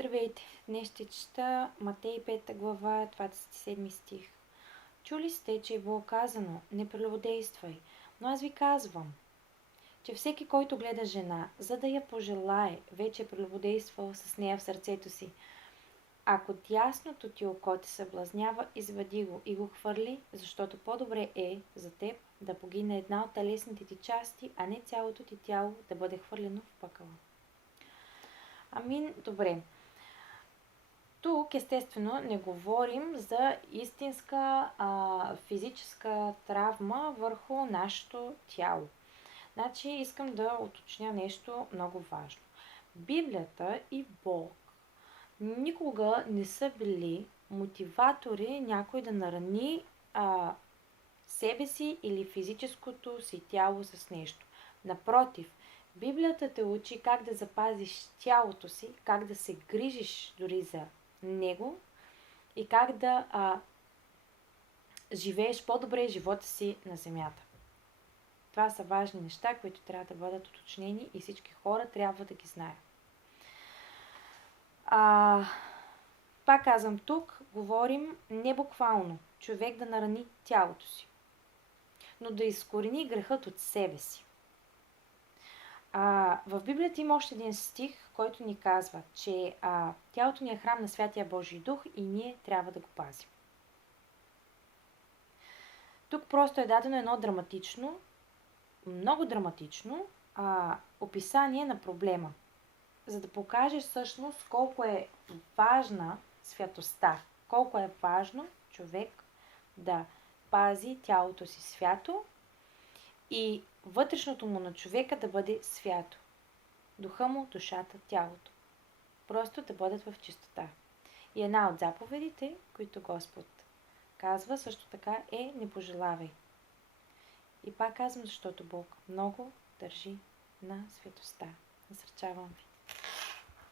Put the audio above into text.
Здравейте! Днес ще чета Матей 5 глава, 27 стих. Чули сте, че е било казано: не прелюбодействай, но аз ви казвам, че всеки, който гледа жена, за да я пожелае, вече е прелюбодействал с нея в сърцето си. Ако дясното ти око те съблазнява, извади го и го хвърли, защото по-добре е за теб да погине една от телесните ти части, а не цялото ти тяло да бъде хвърлено в пъкъла. Амин. Добре. Тук, естествено, не говорим за истинска физическа травма върху нашето тяло. Значи, искам да уточня нещо много важно. Библията и Бог никога не са били мотиватори някой да нарани себе си или физическото си тяло с нещо. Напротив, Библията те учи как да запазиш тялото си, как да се грижиш дори за него и как да живееш по-добре живота си на земята. Това са важни неща, които трябва да бъдат уточнени и всички хора трябва да ги знаят. Пак казвам, тук говорим не буквално човек да нарани тялото си, но да изкорени грехът от себе си. В Библията има още един стих, който ни казва, че тялото ни е храм на Святия Божий Дух и ние трябва да го пазим. Тук просто е дадено едно драматично, много драматично описание на проблема, за да покаже всъщност колко е важна святостта, колко е важно човек да пази тялото си свято и вътрешното му на човека да бъде свято. Духа му, душата, тялото. Просто да бъдат в чистота. И една от заповедите, които Господ казва също така е: не пожелавай. И пак казвам, защото Бог много държи на святостта. Насърчавам ви.